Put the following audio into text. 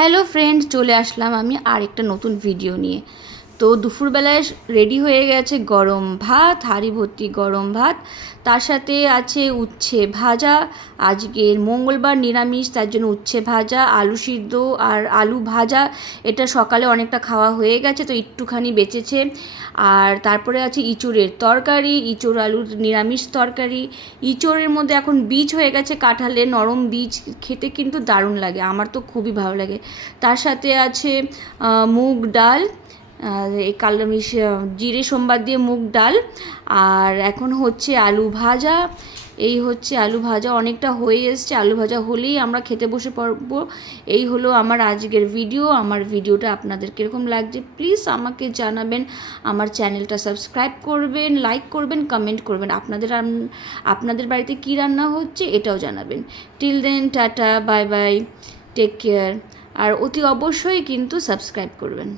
Hello friend, চলে আসলাম আমি আর একটা নতুন ভিডিও নিয়ে। তো দুপুরবেলায় রেডি হয়ে গেছে গরম ভাত, হাঁড়ি ভর্তি গরম ভাত, তার সাথে আছে উচ্ছে ভাজা। আজকের মঙ্গলবার নিরামিষ, তার জন্য উচ্ছে ভাজা, আলু সিদ্ধ আর আলু ভাজা। এটা সকালে অনেকটা খাওয়া হয়ে গেছে, তো একটুখানি বেঁচেছে। আর তারপরে আছে ইঁচড়ের তরকারি, ইঁচড় আলুর নিরামিষ তরকারি। ইঁচড়ের মধ্যে এখন বীজ হয়ে গেছে, কাঁঠালে নরম বীজ, খেতে কিন্তু দারুণ লাগে, আমার তো খুবই ভালো লাগে। তার সাথে আছে মুগ ডাল, এই কালো জিরে সোমবার দিয়ে মুগ ডাল। আর এখন হচ্ছে আলু ভাজা। এই হচ্ছে আলু ভাজা, অনেকটা হয়ে এসছে, আলু ভাজা হলেই আমরা খেতে বসে পড়বো। এই হলো আমার আজকের ভিডিও। আমার ভিডিওটা আপনাদের কীরকম লাগছে প্লিজ আমাকে জানাবেন। আমার চ্যানেলটা সাবস্ক্রাইব করবেন, লাইক করবেন, কমেন্ট করবেন। আপনাদের বাড়িতে কী রান্না হচ্ছে এটাও জানাবেন। Till then, tata, bye bye, take care. আর অতি অবশ্যই কিন্তু সাবস্ক্রাইব করবেন।